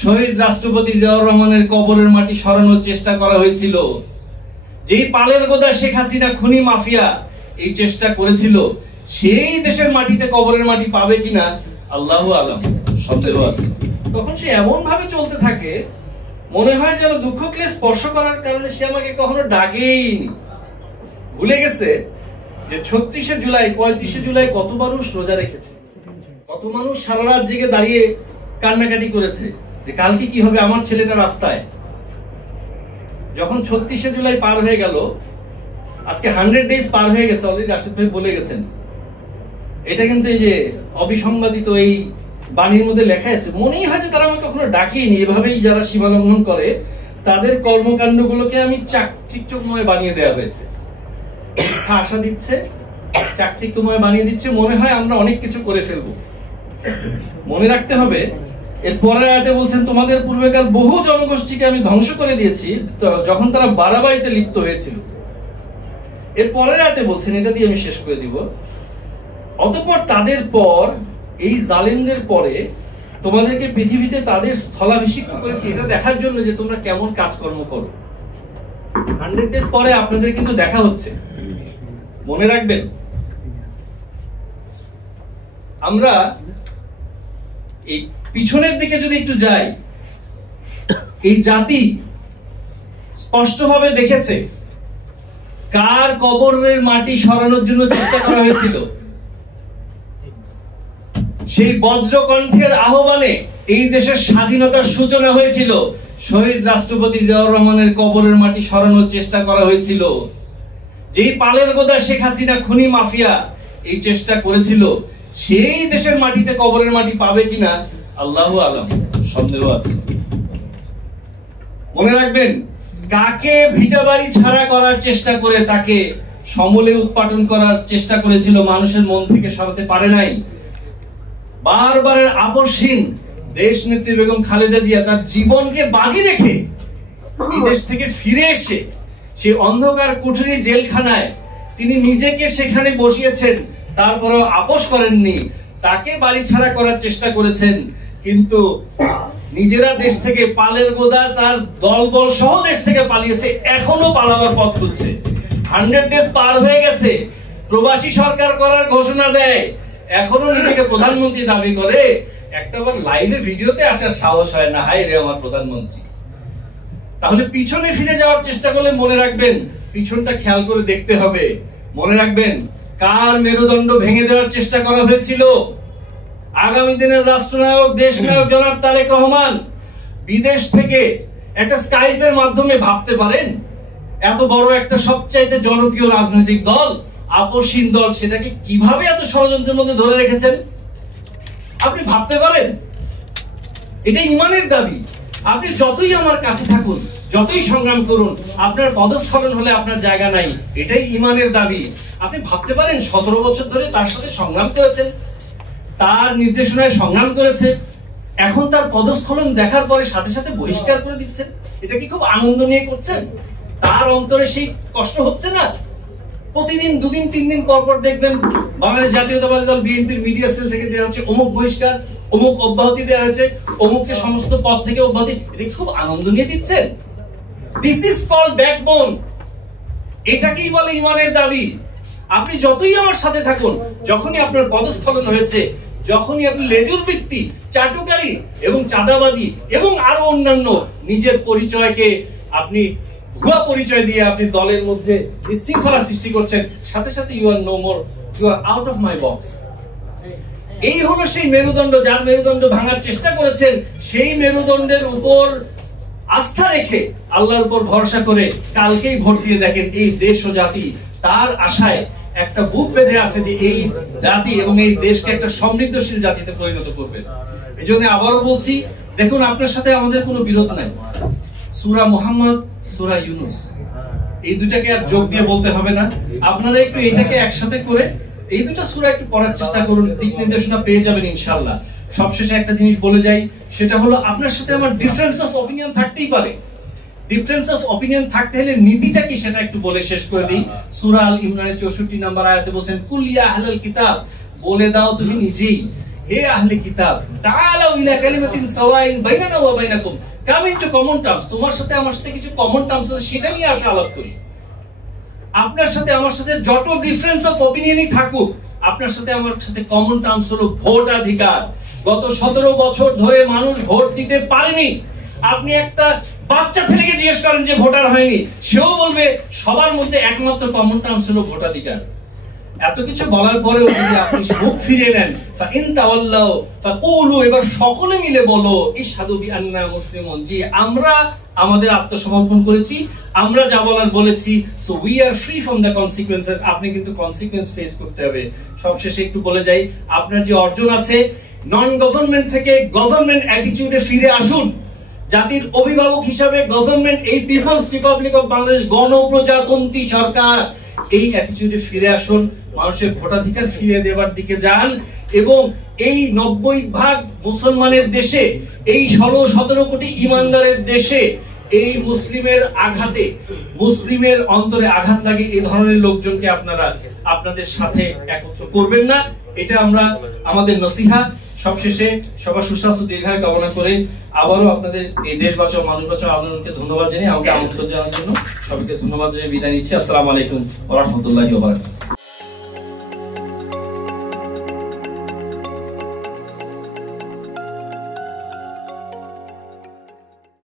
শহীদ রাষ্ট্রপতি জিয়াউর রহমানের কবরের মাটি সরানোর চেষ্টা করা হয়েছিল। যেই পালের গোদা শেখ হাসিনা খুনি মাফিয়া এই চেষ্টা করেছিল, সেই দেশের মাটিতে কবরের মাটি পাবে কিনা আল্লাহু আলাম, সন্দেহ আছে। তখন সে এমন ভাবে চলতে থাকে, মনে হয় যেন দুঃখ ক্লেশ স্পর্শ করার কারণে সে আমাকে কখনো ডাকেইনি। ভুলে গেছে যে 36শে জুলাই 35শে জুলাই কত মানুষ রোজা রেখেছে, কত মানুষ সারা রাত জেগে দাঁড়িয়ে কান্নাকাটি করেছে যে কালকে কি হবে আমার ছেলেটা রাস্তায়। যখন 36শে জুলাই পার হয়ে গেল, আজকে 100 ডেজ পার হয়ে গেছে অলরেডি, রাশিদ ভাই বলে গেছেন। এটা কিন্তু এই যে অবিসংবাদিত এই বাণীর মধ্যে লেখা আছে। মনেই হয় যে তারা আমাকে কখনো ডাকেইনি। এভাবেই যারা সীমা লঙ্ঘন করে তাদের কর্মকাণ্ডগুলোকে আমি চাকচিক্যময় বানিয়ে দেওয়া হয়েছে, আশা দিচ্ছে, চাকচিক্যময় বানিয়ে দিচ্ছে। মনে হয় আমরা অনেক কিছু করে ফেলবো। মনে রাখতে হবে, এর পরের আয়াতে বলছেন তোমাদের পূর্বেকার বহু জনগোষ্ঠীকে আমি ধ্বংস করে দিয়েছি যখন তারা বাড়াবাড়িতে লিপ্ত হয়েছিল। এর পরের আয়াতে বলছেন, এটা দিয়ে আমি শেষ করে দিব, অতঃপর তাদের পর এই জালিমদের পরে তোমাদেরকে পৃথিবীতে তাদের স্থলাভিষিক্ত করেছি এটা দেখার জন্য যে তোমরা কেমন কাজকর্ম করো। 100 ডেজ পরে আপনাদের কিন্তু দেখা হচ্ছে, মনে রাখবেন। আমরা এই পিছনের দিকে যদি একটু যাই, এই জাতি স্পষ্টভাবে দেখেছে কার কবরের মাটি সরানোর জন্য চেষ্টা করা হয়েছিল। সেই বজ্রকণ্ঠের আহ্বানে এই দেশের স্বাধীনতার সূচনা হয়েছিল। শহীদ রাষ্ট্রপতি জিয়াউর রহমানের কবরের মাটি সরানোর চেষ্টা করা হয়েছিল। যেই পালের গোদা শেখ হাসিনা খুনি মাফিয়া এই চেষ্টা করেছিল, সেই দেশের মাটিতে কবরের মাটি পাবে কিনা আল্লাহু আলাম, সন্দেহ আছে। মনে রাখবেন, কাকে ভিটা বাড়ি ছাড়া করার চেষ্টা করে তাকে সমূলে উৎপাটন করার চেষ্টা করেছিল, মানুষের মন থেকে সরাতে পারে নাই। বারবারের আপসহীন দেশ নেত্রী বেগম খালেদা জিয়া তার জীবনকে বাজি রেখে এই দেশ থেকে ফিরে এসে সেই অন্ধকার কুঠুরি জেলখানায় তিনি নিজেকে সেখানে বসিয়েছেন, তারপরেও আপোষ করেননি। তাকে বাড়ি ছাড়া করার চেষ্টা করেছেন, কিন্তু নিজেরা দেশ থেকে পালের গোদা তার দলবল সহ দেশ থেকে পালিয়েছে, এখনো পালাবার পথ খুঁজছে। 100 ডেজ পার হয়ে গেছে, প্রবাসী সরকার করার ঘোষণা দেয়, এখনো নিজেকে প্রধানমন্ত্রী দাবি করে। একটাবার লাইভে ভিডিওতে আসার সাহস হয় না, হায় রে আমার প্রধানমন্ত্রী। তাহলে পিছনে ফিরে যাওয়ার চেষ্টা করলে মনে রাখবেন, পিছনটা খেয়াল করে দেখতে হবে। মনে রাখবেন, কার মেরুদণ্ড ভেঙে দেওয়ার চেষ্টা করা হয়েছিল। আগামী দিনের রাষ্ট্রনায়ক, দেশ নায়ক জনাব তারেক রহমান বিদেশ থেকে একটা স্কাইপের মাধ্যমে ভাবতে পারেন এত বড় একটা সবচাইতে জনপ্রিয় রাজনৈতিক দল, আপসহীন দল, সেটাকে কিভাবে এত ষড়যন্ত্রের মধ্যে ধরে রেখেছেন আপনি ভাবতে পারেন? এটা ঈমানের দাবি। আপনি যতই আমার কাছে থাকুন, যতই সংগ্রাম করুন, আপনার পদস্খলন হলে আপনার জায়গা নাই, এটাই ঈমানের দাবি। আপনি ভাবতে পারেন 17 বছর ধরে তার সাথে সংগ্রাম করেছেন, তার নির্দেশনায় সংগ্রাম করেছে, এখন তার পদস্খলন দেখার পরে সাথে সাথে বহিষ্কার করে দিচ্ছেন। এটা কি খুব আনন্দ নিয়ে করছেন? তার অন্তরে সেই কষ্ট হচ্ছে না? প্রতিদিন 2 দিন 3 দিন পর পর দেখবেন বাংলাদেশ জাতীয়তাবাদী দল বিএনপির মিডিয়া সেল থেকে দেওয়া হচ্ছে অমুক বহিষ্কার, অমুক অব্যাহতি দেওয়া হয়েছে, অমুককে সমস্ত পদ থেকে অব্যাহতি। এটা কি খুব আনন্দ নিয়ে দিচ্ছেন? This is called backbone. এটাকেই বলে ঈমানের দাবি। আপনি যতই আমার সাথে থাকুন, যখনই আপনার পদস্খলন হয়েছে, যখনই আপনি লেজুর বৃত্তি, চাটুকারি এবং চাঁদাবাজি এবং আরো অন্যান্য নিজের পরিচয়কে আপনি ভুয়া পরিচয় দিয়ে আপনি দলের মধ্যে বিশৃঙ্খলা সৃষ্টি করছেন, সাথে সাথে you are no more, you are out of my box. এই হলো সেই মেরুদণ্ড, যার মেরুদণ্ড ভাঙার চেষ্টা করেছেন। সেই মেরুদণ্ডের উপর আস্থা রেখে, আল্লাহর উপর ভরসা করে কালকেই ভোট দিয়ে দেখেন এই দেশ ও জাতি তার আশায় একটা বুক বেঁধে আছে যে এই জাতি এবং এই দেশকে একটা সমৃদ্ধশীল জাতিতে পরিণত করবে। এই জন্য আবারও বলছি, দেখুন আপনার সাথে আমাদের কোনো বিরোধ নাই। সূরা মুহাম্মদ, সূরা ইউনূস, এই দুটাকে আর যোগ দিয়ে বলতে হবে না। আপনারা একটু এটাকে একসাথে করে এই দুটো সূরা একটু পড়ার চেষ্টা করুন, দিক নির্দেশনা পেয়ে যাবেন ইনশাআল্লাহ। সবশেষে একটা জিনিস বলে যাই, সেটা হলো আপনার সাথে আমার ডিফারেন্স অফ অপিনিয়ন থাকতেই পারে। ডিফারেন্স অফ অপিনিয়ন থাকতে হলে নীতিটা কি সেটা একটু বলে শেষ করে দিই। সূরা আল ইমরানের 64 নম্বর আয়াতে বলছেন, কুল ইয়া আহলাল কিতাব, বলে দাও তুমি নিজেই, হে আহলে কিতাব তাআলাউ ইলা কালিমাতিন সাওয়াইন বাইনানা ওয়া বাইনাকুম, কাম ইনটু কমন টার্মস। তোমার সাথে আমার সাথে কিছু কমন টার্মস আছে, সেটা নিয়ে আসা আলাপ করি। আপনার সাথে আমার সাথে যত ডিফারেন্স অফ অপিনিয়নই থাকুক, আপনার সাথে আমার সাথে কমন টার্মস হলো ভোটাধিকার। গত 17 বছর ধরে মানুষ ভোট দিতে পারেনি। আপনি একটা বাচ্চা ছেলেকে জিজ্ঞেস করেন যে ভোটার হয়নি, সেও বলবে সবার মধ্যে একমাত্র কমন টার্মস হলো ভোটাধিকার। এত কিছু বলার পরেও যদি আপনি মুখ ফিরিয়ে নেন, ফাইন তাওয়াল্লাউ ফাকুলু, এবার সকলে মিলে বলো ইশহাদু বিআন্না মুসলিমুন, জি আমরা আমাদের আত্মসমর্পণ করেছি, আমরা যা বলার বলেছি, so we are free from the consequences. আপনি কিন্তু কনসিকুয়েন্স ফেস করতে হবে। সবশেষে একটু বলে যাই, আপনার যে অর্জন আছে, নন গভর্নমেন্ট থেকে গভর্নমেন্ট অ্যাটিটিউডে ফিরে আসুন। জাতির অভিভাবক হিসাবে গভর্নমেন্ট, এই পিপলস রিপাবলিক অফ বাংলাদেশ গণপ্রজাতন্ত্রী সরকার, এই অ্যাটিটিউডে ফিরে আসুন, মানুষের ভোটাধিকার ফিরিয়ে দেওয়ার দিকে যান। এবং এই 90% মুসলমানের দেশে, এই 16-17 কোটি ইমানদারের দেশে, এই মুসলিমের আঘাতে, মুসলিমের অন্তরে আঘাত লাগে এই ধরনের লোকজনকে আপনারা আপনাদের সাথে একত্র করবেন না। এটা আমরা আমাদের নসিহা। সবশেষে সবার সুস্বাস্থ্য দীর্ঘায়ু কামনা করে আবারও আপনাদের এই দেশ বাঁচাও মানুষ বাঁচাও আন্দোলনকে ধন্যবাদ জানিয়ে, আমাকে আমন্ত্রণ জানানোর জন্য সবাইকে ধন্যবাদ জানিয়ে বিদায় নিচ্ছি। আসসালামু আলাইকুম ওয়া রাহমাতুল্লাহি ওয়া বারাকাতুহু।